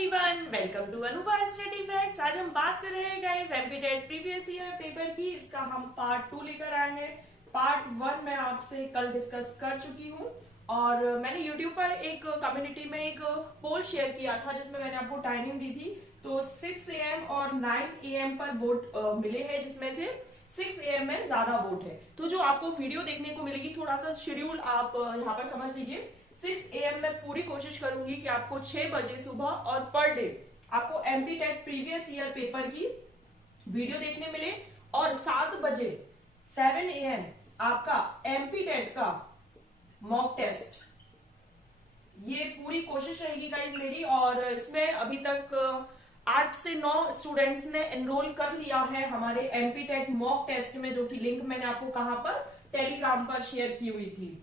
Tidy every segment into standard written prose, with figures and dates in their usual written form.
Everyone, welcome to Anubha study facts. आज हम बात कर रहे हैं guys MPTET previous year paper की। इसका हम पार्ट 2 लेकर आए हैं। पार्ट 1 मैं आपसे कल डिस्कस कर चुकी हूँ और मैंने यूट्यूब पर एक कम्युनिटी में एक पोल शेयर किया था जिसमें मैंने आपको टाइमिंग दी थी। तो 6 AM और 9 AM पर वोट मिले हैं, जिसमें से 6 AM में ज्यादा वोट है। तो जो आपको वीडियो देखने को मिलेगी, थोड़ा सा शेड्यूल आप यहाँ पर समझ लीजिए। 6 AM में पूरी कोशिश करूंगी कि आपको 6 बजे सुबह और पर डे आपको एमपीटेट प्रीवियस ईयर पेपर की वीडियो देखने मिले और 7 बजे 7 AM आपका एमपीटेट का मॉक टेस्ट। ये पूरी कोशिश रहेगी गाइज मेरी। और इसमें अभी तक 8 से 9 स्टूडेंट्स ने एनरोल कर लिया है हमारे एमपीटेट मॉक टेस्ट में, जो कि लिंक मैंने आपको कहां पर टेलीग्राम पर शेयर की हुई थी।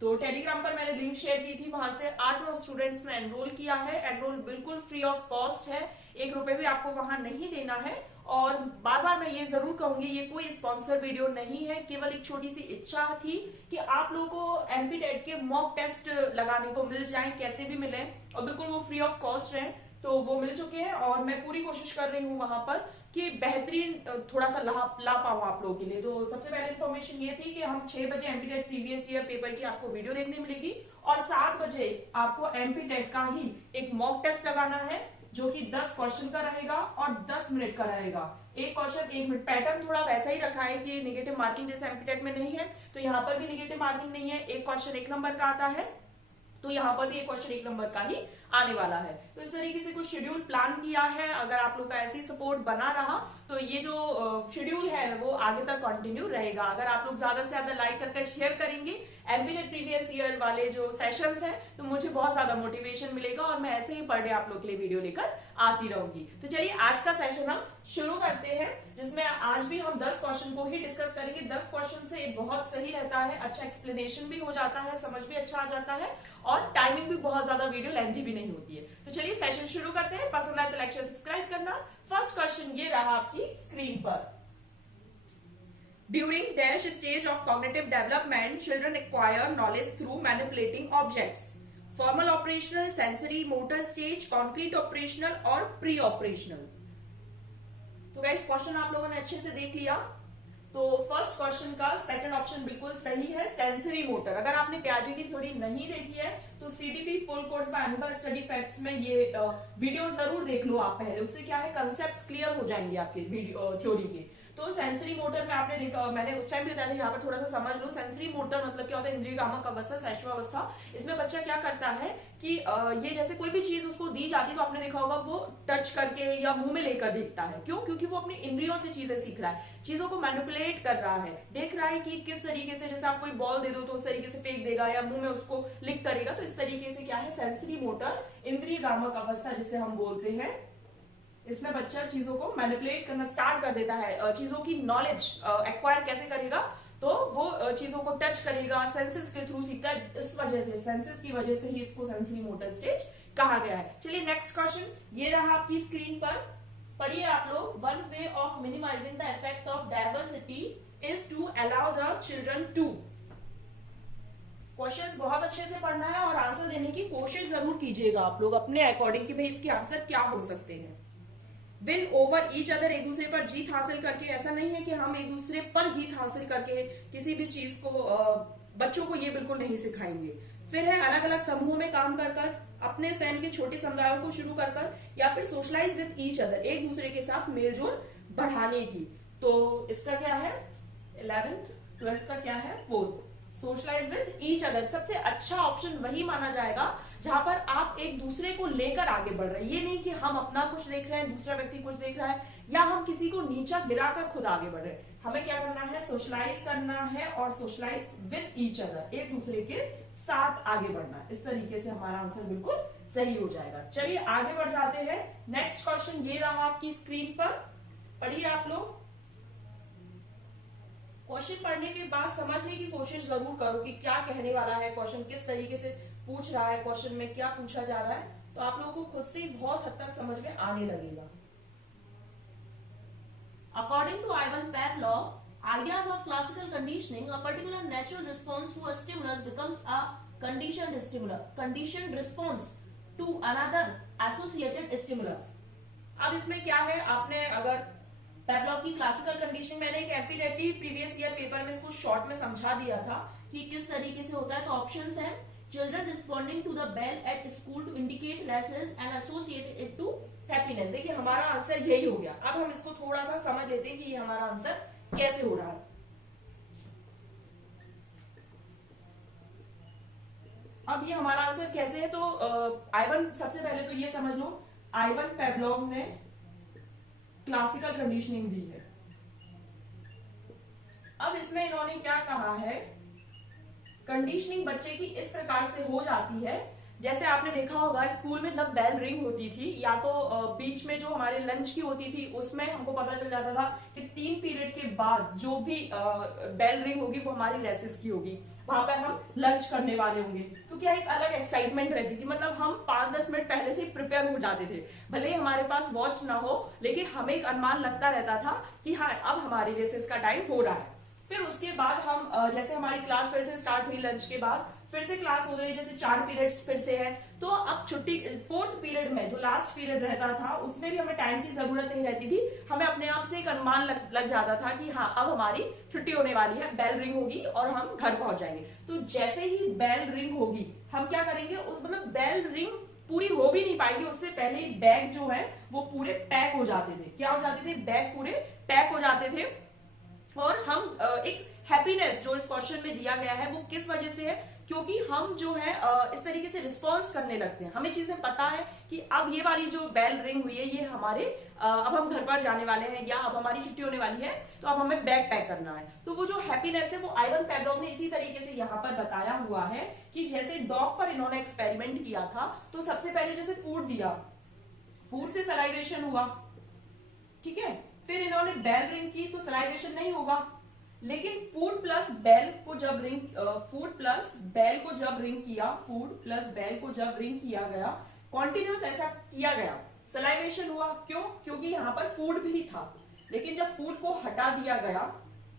तो टेलीग्राम पर मैंने लिंक शेयर की थी, वहां से 8-9 स्टूडेंट्स ने एनरोल किया है। एनरोल बिल्कुल फ्री ऑफ कॉस्ट है, 1 रुपए भी आपको वहां नहीं देना है। और बार बार मैं ये जरूर कहूंगी, ये कोई स्पॉन्सर वीडियो नहीं है, केवल एक छोटी सी इच्छा थी कि आप लोगों को एमपीटेट के मॉक टेस्ट लगाने को मिल जाए, कैसे भी मिले, और बिल्कुल वो फ्री ऑफ कॉस्ट है। तो वो मिल चुके हैं और मैं पूरी कोशिश कर रही हूँ वहां पर कि बेहतरीन थोड़ा सा ला पाऊं आप लोगों के लिए। तो सबसे पहले इन्फॉर्मेशन ये थी कि हम 6 बजे एमपीटेट प्रीवियस ईयर पेपर की आपको वीडियो देखने मिलेगी और 7 बजे आपको एमपीटेट का ही एक मॉक टेस्ट लगाना है, जो कि 10 क्वेश्चन का रहेगा और 10 मिनट का रहेगा। एक क्वेश्चन 1 मिनट। पैटर्न थोड़ा वैसा ही रखा है कि निगेटिव मार्किंग जैसे एमपीटेट में नहीं है, तो यहाँ पर भी निगेटिव मार्किंग नहीं है। एक क्वेश्चन 1 नंबर का आता है, तो यहाँ पर भी एक क्वेश्चन 1 नंबर का ही आने वाला है। तो इस तरीके से कुछ शेड्यूल प्लान किया है। अगर आप लोग का ऐसी सपोर्ट बना रहा तो ये जो शेड्यूल है वो आगे तक कंटिन्यू रहेगा। अगर आप लोग ज्यादा से ज्यादा लाइक करके शेयर करेंगे एमपीटेट प्रीवियस ईयर वाले जो सेशंस हैं, तो मुझे बहुत ज्यादा मोटिवेशन मिलेगा और मैं ऐसे ही पर डे आप लोग के लिए वीडियो लेकर आती रहूंगी। तो चलिए आज का सेशन हम शुरू करते हैं, जिसमें आज भी हम 10 क्वेश्चन को ही डिस्कस करेंगे। 10 क्वेश्चन से बहुत सही रहता है, अच्छा एक्सप्लेनेशन भी हो जाता है, समझ भी अच्छा आ जाता है और टाइमिंग भी बहुत ज्यादा वीडियो लेंथी भी नहीं होती है। तो चलिए सेशन शुरू करते हैं। पसंद आए तो लाइक शेयर सब्सक्राइब करना। फर्स्ट क्वेश्चन ये रहा आपकी स्क्रीन पर। During dash stage of cognitive development, children acquire knowledge through manipulating objects. Formal operational, sensory, motor stage, concrete operational और pre-operational। तो गाइस क्वेश्चन आप लोगों ने अच्छे से देख लिया। तो फर्स्ट क्वेश्चन का सेकंड ऑप्शन बिल्कुल सही है, सेंसरी मोटर। अगर आपने प्याजे की थ्योरी नहीं देखी है तो CDP full course by Anubha study facts में ये वीडियो जरूर देख लो आप पहले। उससे क्या है, कंसेप्ट्स क्लियर हो जाएंगे आपके थ्योरी के। तो सेंसरी मोटर में आपने देखा, मैंने उस टाइम भी बताया था, यहाँ पर थोड़ा सा समझ लो। सेंसरी मोटर मतलब क्या होता है, इंद्रिय कामक अवस्था, शैशवावस्था। इसमें बच्चा क्या करता है कि ये जैसे कोई भी चीज उसको दी जाती है तो आपने देखा होगा वो टच करके या मुंह में लेकर देखता है। क्यों? क्योंकि वो अपनी इंद्रियों से चीजें सीख रहा है, चीजों को मैनिपुलेट कर रहा है, देख रहा है कि किस तरीके से, जैसे आप कोई बॉल दे दो तो उस तरीके से फेंक देगा या मुंह में उसको लिक करेगा। तो इस तरीके से क्या है, सेंसरी मोटर, इंद्रिय कामक अवस्था जिसे हम बोलते हैं, इसमें बच्चा चीजों को मैनिपुलेट करना स्टार्ट कर देता है। चीजों की नॉलेज एक्वायर कैसे करेगा, तो वो चीजों को टच करेगा, सेंसेस के थ्रू सीखता है। इस वजह से, सेंसेस की वजह से ही इसको सेंसरी मोटर स्टेज कहा गया है। चलिए नेक्स्ट क्वेश्चन ये रहा आपकी स्क्रीन पर, पढ़िए आप लोग। One way of minimising the effect of diversity is to allow the children to. Questions बहुत अच्छे से पढ़ना है और आंसर देने की कोशिश जरूर कीजिएगा आप लोग अपने अकॉर्डिंग कि भाई इसके आंसर क्या हो सकते हैं। विन ओवर ईच अदर, एक दूसरे पर जीत हासिल करके। ऐसा नहीं है कि हम एक दूसरे पर जीत हासिल करके किसी भी चीज को बच्चों को ये बिल्कुल नहीं सिखाएंगे। फिर है अलग अलग समूह में काम कर कर, अपने स्वयं के छोटे समुदायों को शुरू कर कर, या फिर सोशलाइज विद ईच अदर, एक दूसरे के साथ मेलजोल बढ़ाने की। तो इसका क्या है, 11th 12th का क्या है, 4th, socialise with each other. सबसे अच्छा ऑप्शन वही माना जाएगा जहां पर आप एक दूसरे को लेकर आगे बढ़ रहे हैं। ये नहीं कि हम अपना कुछ देख रहे हैं, दूसरा व्यक्ति कुछ देख रहा है, या हम किसी को नीचा गिराकर खुद आगे बढ़ रहे हैं। हमें क्या करना है, सोशलाइज करना है और सोशलाइज विद ईच अदर, एक दूसरे के साथ आगे बढ़ना। इस तरीके से हमारा आंसर बिल्कुल सही हो जाएगा। चलिए आगे बढ़ जाते हैं। नेक्स्ट क्वेश्चन ये रहा आपकी स्क्रीन पर, पढ़िए आप लोग। क्वेश्चन पढ़ने के बाद समझने की कोशिश जरूर करो कि क्या कहने वाला है क्वेश्चन, किस तरीके से पूछ रहा है, क्वेश्चन में क्या पूछा जा रहा है। तो आप लोगों को खुद से ही बहुत हद तक समझ में आने लगेगा। According to Ivan Pavlov, ideas of classical conditioning, a particular natural response to a stimulus becomes a conditioned response to another associated stimulus. अब इसमें क्या है, आपने अगर पेवलॉव की क्लासिकल कंडीशनिंग, मैंने एक एमपीटेट की प्रीवियस ईयर पेपर में इसको शॉर्ट में समझा दिया था कि किस तरीके से होता है। तो ऑप्शंस हैं, children responding to the bell at school to indicate recess and associate it to happiness. देखिए हमारा आंसर यही हो गया। अब हम इसको थोड़ा सा समझ लेते हैं कि ये हमारा आंसर कैसे हो रहा है। अब ये हमारा आंसर कैसे है, तो आइवन, सबसे पहले तो ये समझ लो, आइवन पेवलॉव ने क्लासिकल कंडीशनिंग दी है। अब इसमें इन्होंने क्या कहा है, कंडीशनिंग बच्चे की इस प्रकार से हो जाती है, जैसे आपने देखा होगा स्कूल में जब बेल रिंग होती थी, या तो बीच में जो हमारे लंच की होती थी उसमें हमको पता चल जाता था कि 3 पीरियड के बाद जो भी बेल रिंग होगी वो हमारी रेसेस की होगी, वहां पर हम लंच करने वाले होंगे। तो क्या एक अलग एक्साइटमेंट रहती थी, मतलब हम 5-10 मिनट पहले से प्रिपेयर हो जाते थे। भले ही हमारे पास वॉच ना हो, लेकिन हमें एक अनुमान लगता रहता था कि हाँ अब हमारी रेसेस का टाइम हो रहा है। फिर उसके बाद हम जैसे हमारी क्लास फिर से स्टार्ट हुई, लंच के बाद फिर से क्लास हो गई, जैसे 4 पीरियड्स फिर से है, तो अब छुट्टी 4th पीरियड में जो लास्ट पीरियड रहता था उसमें भी हमें टाइम की जरूरत नहीं रहती थी। हमें अपने आप से एक अनुमान लग जाता था कि हाँ अब हमारी छुट्टी होने वाली है, बेल रिंग होगी और हम घर पहुंच जाएंगे। तो जैसे ही बेल रिंग होगी हम क्या करेंगे, उस मतलब बेल रिंग पूरी हो भी नहीं पाएगी उससे पहले ही बैग जो है वो पूरे पैक हो जाते थे। क्या हो जाते थे, बैग पूरे पैक हो जाते थे। और हम एक हैप्पीनेस जो इस क्वेश्चन में दिया गया है वो किस वजह से है, क्योंकि हम जो है इस तरीके से रिस्पॉन्स करने लगते हैं। हमें चीजें पता है कि अब ये वाली जो बेल रिंग हुई है ये हमारे अब हम घर पर जाने वाले हैं या अब हमारी छुट्टी होने वाली है, तो अब हमें बैग पैक करना है। तो वो जो हैप्पीनेस है वो आइवन पेवलॉव ने इसी तरीके से यहाँ पर बताया हुआ है कि जैसे डॉग पर इन्होंने एक्सपेरिमेंट किया था, तो सबसे पहले जैसे फूड दिया, फूड से सलाइवेशन हुआ, ठीक है, फिर इन्होंने बेल रिंग की तो सलाइवेशन नहीं होगा, लेकिन फूड प्लस बेल को जब रिंग किया गया, कॉन्टिन्यूस ऐसा किया गया, सलाइवेशन हुआ। क्यों? क्योंकि यहाँ पर फूड भी था, लेकिन जब फूड को हटा दिया गया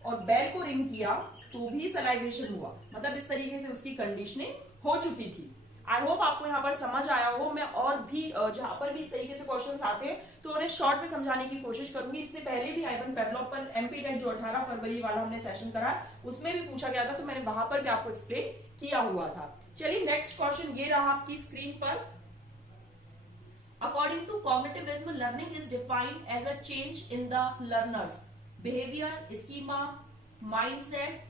और बेल को रिंग किया तो भी सलाइवेशन हुआ। मतलब इस तरीके से उसकी कंडीशनिंग हो चुकी थी। आई होप आपको यहाँ पर समझ आया हो। मैं और भी जहां पर भी इस तरीके से क्वेश्चंस आते हैं तो उन्हें शॉर्ट में समझाने की कोशिश करूंगी। इससे पहले भी आइवन पेवलॉव पर एमपीटेट जो 18 फरवरी वाला हमने सेशन करा उसमें भी पूछा गया था, तो मैंने वहां पर भी आपको एक्सप्लेन किया हुआ था। चलिए नेक्स्ट क्वेश्चन ये रहा आपकी स्क्रीन पर। According to cognitivism, learning is defined as a change in the learner's behaviour, schema, mindset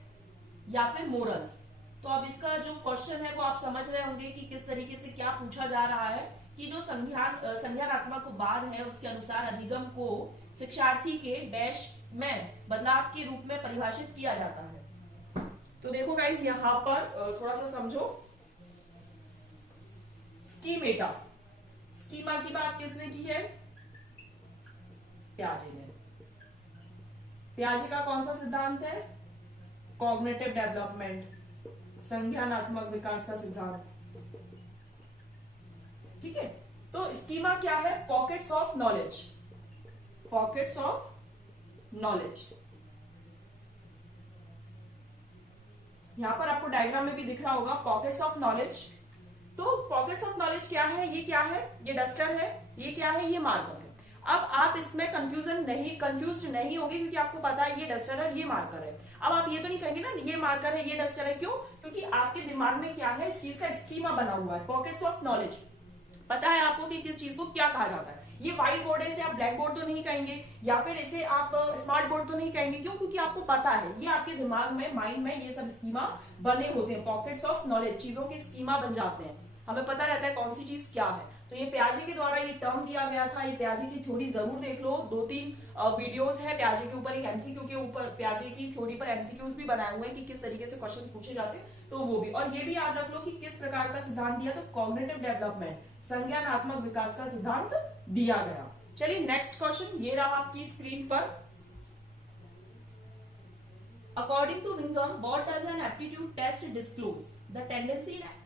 या फिर मोरल्स। तो अब इसका जो क्वेश्चन है वो आप समझ रहे होंगे कि किस तरीके से क्या पूछा जा रहा है, कि जो संज्ञानात्मक बाद है उसके अनुसार अधिगम को शिक्षार्थी के डैश में बदलाव के रूप में परिभाषित किया जाता है। तो देखो गाइज यहाँ पर थोड़ा सा समझो। स्कीमेटा, स्कीमा की बात किसने की है? पियाजे ने। पियाजे का कौन सा सिद्धांत है? कॉग्निटिव डेवलपमेंट, संज्ञानात्मक विकास का सिद्धांत, ठीक है। तो स्कीमा क्या है? Pockets of knowledge, pockets of knowledge. यहां पर आपको डायग्राम में भी दिख रहा होगा पॉकेट्स ऑफ नॉलेज। तो पॉकेट्स ऑफ नॉलेज क्या है? ये क्या है? ये डस्टर है। ये क्या है? ये मार्कर है। अब आप इसमें कंफ्यूज नहीं होंगे, क्योंकि आपको पता है ये डस्टर है, ये मार्कर है। अब आप ये तो नहीं कहेंगे ना ये मार्कर है, ये डस्टर है। क्यों? क्योंकि आपके दिमाग में क्या है, इस चीज का स्कीमा बना हुआ है, पॉकेट्स ऑफ नॉलेज। पता है आपको कि किस चीज को क्या कहा जाता है। ये व्हाइट बोर्ड है, इसे आप ब्लैक बोर्ड तो नहीं कहेंगे, या फिर इसे आप स्मार्ट बोर्ड तो नहीं कहेंगे। क्यों? क्योंकि आपको पता है, ये आपके दिमाग में, माइंड में ये सब स्कीमा बने होते हैं। पॉकेट्स ऑफ नॉलेज, चीजों के स्कीमा बन जाते हैं, हमें पता रहता है कौन सी चीज क्या है। तो ये पियाजे के द्वारा ये टर्म दिया गया था। ये पियाजे की थ्योरी जरूर देख लो, 2-3 वीडियोस है पियाजे के ऊपर, एक एमसीक्यू के ऊपर, पियाजे की थ्योरी पर एमसीक्यूज भी बनाए हुए हैं कि किस तरीके से क्वेश्चन पूछे जाते हैं, तो वो भी। और ये भी याद रख लो कि किस प्रकार का सिद्धांत दिया, तो कॉग्निटिव डेवलपमेंट, संज्ञानात्मक विकास का सिद्धांत दिया गया। चलिए नेक्स्ट क्वेश्चन ये रहा आपकी स्क्रीन पर। According to Wingham, what does an aptitude test disclose? The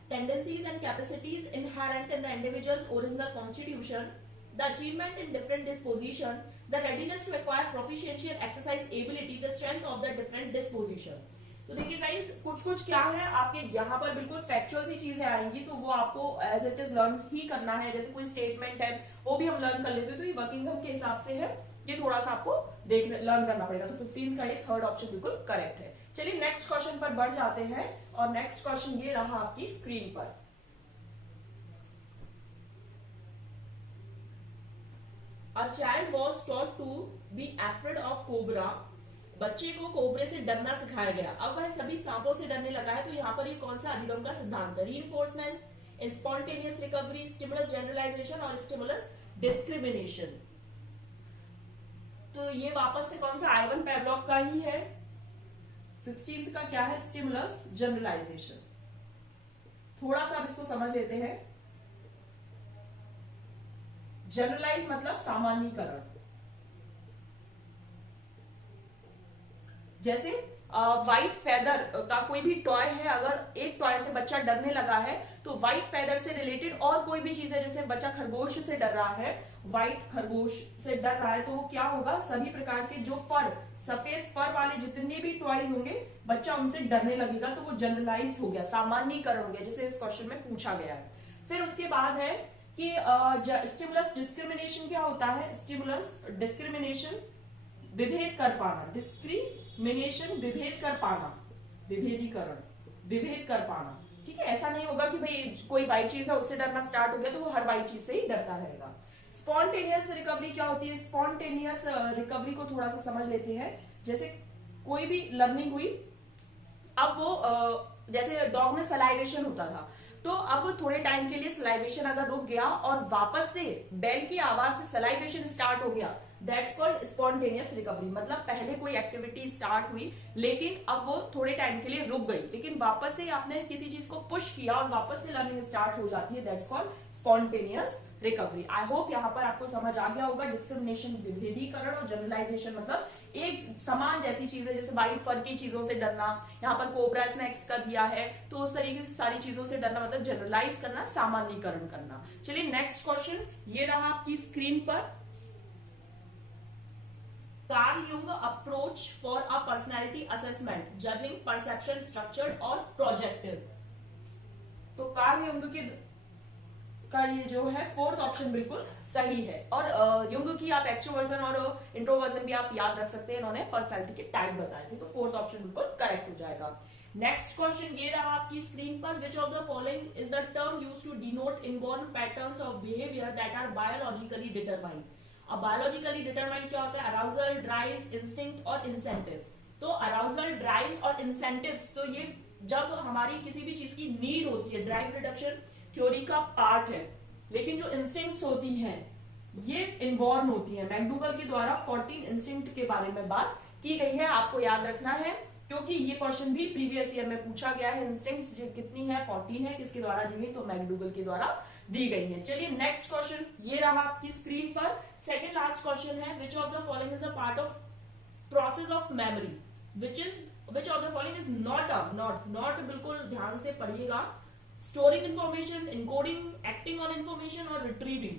tendencies and capacities inherent in the individual's original constitution, the achievement in different disposition, the readiness to acquire proficiency and exercise ability, the strength of the different disposition. तो देखिए guys, कुछ कुछ क्या है आपके यहाँ पर बिल्कुल फैक्चुअल सी चीजें आएंगी, तो वो आपको एज इट इज लर्न ही करना है। जैसे कोई स्टेटमेंट है वो भी हम लर्न कर लेते हैं, तो ये वर्किंगहम के हिसाब से है, ये थोड़ा सा आपको लर्न करना पड़ेगा। तो 15 का ये थर्ड ऑप्शन बिल्कुल करेक्ट है। चलिए नेक्स्ट क्वेश्चन पर बढ़ जाते हैं, और नेक्स्ट क्वेश्चन ये रहा आपकी स्क्रीन पर। A child was taught to be afraid of cobra। बच्चे को कोबरे से डरना सिखाया गया, अब वह सभी सांपों से डरने लगा है। तो यहाँ पर ये कौन सा अधिगम का सिद्धांत है? Reinforcement, spontaneous recovery, stimulus generalisation और स्टिमुलस डिस्क्रिमिनेशन। तो ये वापस से कौन सा? आइवन पेवलोव का ही है। 16th का क्या है? Stimulus generalisation. थोड़ा सा अब इसको समझ लेते हैं। जनरलाइज मतलब सामान्यीकरण। जैसे व्हाइट फेदर का कोई भी टॉय है, अगर एक टॉय से बच्चा डरने लगा है तो व्हाइट फेदर से रिलेटेड और कोई भी चीज है, जैसे बच्चा खरगोश से डर रहा है, व्हाइट खरगोश से डर रहा है, तो वो क्या होगा? सभी प्रकार के जो फर, सफेद फर वाले जितने भी टॉयज होंगे, बच्चा उनसे डरने लगेगा, तो वो जनरलाइज हो गया, सामान्यीकरण हो गया, जैसे इस क्वेश्चन में पूछा गया है। फिर उसके बाद है कि स्टिमुलस डिस्क्रिमिनेशन क्या होता है? स्टिमुलस डिस्क्रिमिनेशन विभेद कर पाना, डिस्क्रिमिनेशन विभेद कर पाना, विभेदीकरण, विभेद कर पाना। ठीक है, ऐसा नहीं होगा कि भाई कोई व्हाइट चीज है उससे डरना स्टार्ट हो गया तो वो हर व्हाइट चीज से ही डरता रहेगा। स्पॉन्टेनियस रिकवरी क्या होती है? स्पॉन्टेनियस रिकवरी को थोड़ा सा समझ लेते हैं। जैसे कोई भी लर्निंग हुई, अब वो जैसे डॉग में सलाइवेशन होता था, तो अब थोड़े टाइम के लिए सलाइवेशन अगर रुक गया और वापस से बेल की आवाज से सलाइवेशन स्टार्ट हो गया, दैट्स कॉल्ड स्पॉन्टेनियस रिकवरी। मतलब पहले कोई एक्टिविटी स्टार्ट हुई लेकिन अब वो थोड़े टाइम के लिए रुक गई, लेकिन वापस से आपने किसी चीज को पुश किया और वापस से लर्निंग स्टार्ट हो जाती है, that's called spontaneous recovery. I hope यहाँ पर आपको समझ आ गया होगा। डिस्क्रिमिनेशन विभेदीकरण और जनरलाइजेशन मतलब एक समान जैसी चीजें, जैसे व्हाइट फर की चीजों से डरना, यहाँ पर कोबरा स्नैक्स का दिया है, तो उस तरीके से सारी चीजों से डरना मतलब जनरलाइज करना, सामान्यीकरण करना। चलिए नेक्स्ट क्वेश्चन ये रहा आपकी स्क्रीन पर। Carl Jung approach for a personality assessment, judging perception, structured और प्रोजेक्टिव। तो कार्ल युंग का ये जो है फोर्थ ऑप्शन बिल्कुल सही है। और युंग की आप एक्सट्रोवर्जन और इंट्रोवर्जन भी आप याद रख सकते हैं, इन्होंने पर्सनैलिटी के टाइप बताए थे, तो फोर्थ ऑप्शन बिल्कुल करेक्ट हो जाएगा। नेक्स्ट क्वेश्चन ये रहा आपकी स्क्रीन पर। Which of the following is the term used to denote inborn patterns of behaviour that are biologically determined. अब बायोलॉजिकली डिटरमाइंड क्या होता है? अराउजल, ड्राइव्स, इंस्टिंक्ट और इंसेंटिव्स। तो अराउजल, ड्राइव्स और इंसेंटिव्स, तो ये जब हमारी किसी भी चीज की नीड होती है, ड्राइव रिडक्शन थ्योरी का पार्ट है, लेकिन जो इंस्टिंक्ट्स होती हैं ये इनबॉर्न होती है। मैकडूगल के द्वारा 14 इंस्टिंक्ट के बारे में बात की गई है, आपको याद रखना है, क्योंकि ये क्वेश्चन भी प्रीवियस ईयर में पूछा गया है। इंस्टिंक्ट्स कितनी है? 14 है। किसके द्वारा दी गई? तो मैकडूगल के द्वारा दी गई है। चलिए नेक्स्ट क्वेश्चन ये रहा आपकी स्क्रीन पर। सेकंड लास्ट क्वेश्चन है, विच of the following is a part of process of memory, which of the following is not बिल्कुल ध्यान से पढ़िएगा। Storing information, encoding, acting on information और रिट्रीविंग।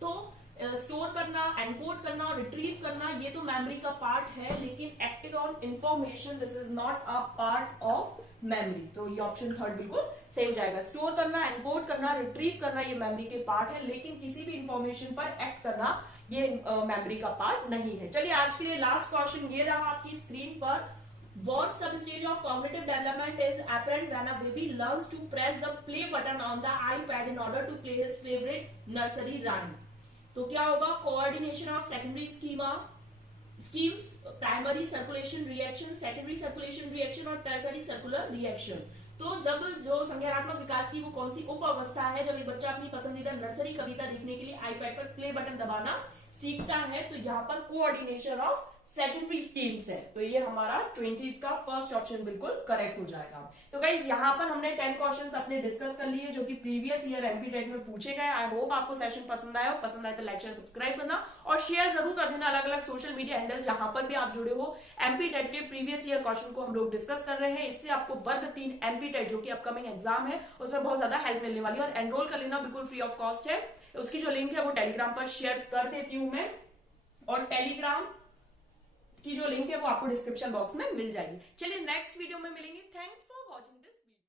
तो स्टोर करना, एनकोड करना और रिट्रीव करना ये तो मेमोरी का पार्ट है, लेकिन acting on information this is not a part of memory. तो ये ऑप्शन थर्ड बिल्कुल सही हो जाएगा। स्टोर करना, एनकोड करना, रिट्रीव करना ये मेमोरी के पार्ट है, लेकिन किसी भी इंफॉर्मेशन पर एक्ट करना ये मेमोरी का पार्ट नहीं है। चलिए आज के लिए लास्ट क्वेश्चन ये रहा आपकी स्क्रीन पर। What substage of cognitive development is apparent when a baby learns to press the play button on the iPad in order to play his favorite nursery rhyme? तो क्या होगा? Coordination of secondary schemes, primary circulation reaction, secondary circulation reaction और tertiary circular reaction. तो जब जो संज्ञानात्मक विकास की वो कौन सी उप अवस्था है, जब एक बच्चा अपनी पसंदीदा नर्सरी कविता देखने के लिए आईपैड पर प्ले बटन दबाना सीखता है, तो यहाँ पर कोऑर्डिनेशन ऑफ सेकेंडरी स्कीम्स है। तो ये हमारा 20 का फर्स्ट ऑप्शन बिल्कुल करेक्ट हो जाएगा। तो गाइज यहाँ पर हमने 10 क्वेश्चंस अपने डिस्कस कर लिए जो कि प्रीवियस ईयर एमपीटेट में पूछे गए। आई होप आपको सेशन पसंद आया हो। पसंद आए तो लाइक शेयर सब्सक्राइब करना और शेयर जरूर कर देना अलग अलग सोशल मीडिया हैंडल्स जहां पर भी आप जुड़े हो। एमपीटेट के प्रीवियस ईयर क्वेश्चन को हम लोग डिस्कस कर रहे हैं। इससे आपको वर्ग 3 एमपीटेट जो कि अपकमिंग एग्जाम है उसमें बहुत ज्यादा हेल्प मिलने वाली है और एनरोल कर लेना बिल्कुल फ्री ऑफ कॉस्ट है। उसकी जो लिंक है वो टेलीग्राम पर शेयर कर देती हूँ मैं। और टेलीग्राम की जो लिंक है वो आपको डिस्क्रिप्शन बॉक्स में मिल जाएगी। चलिए नेक्स्ट वीडियो में मिलेंगे। थैंक्स।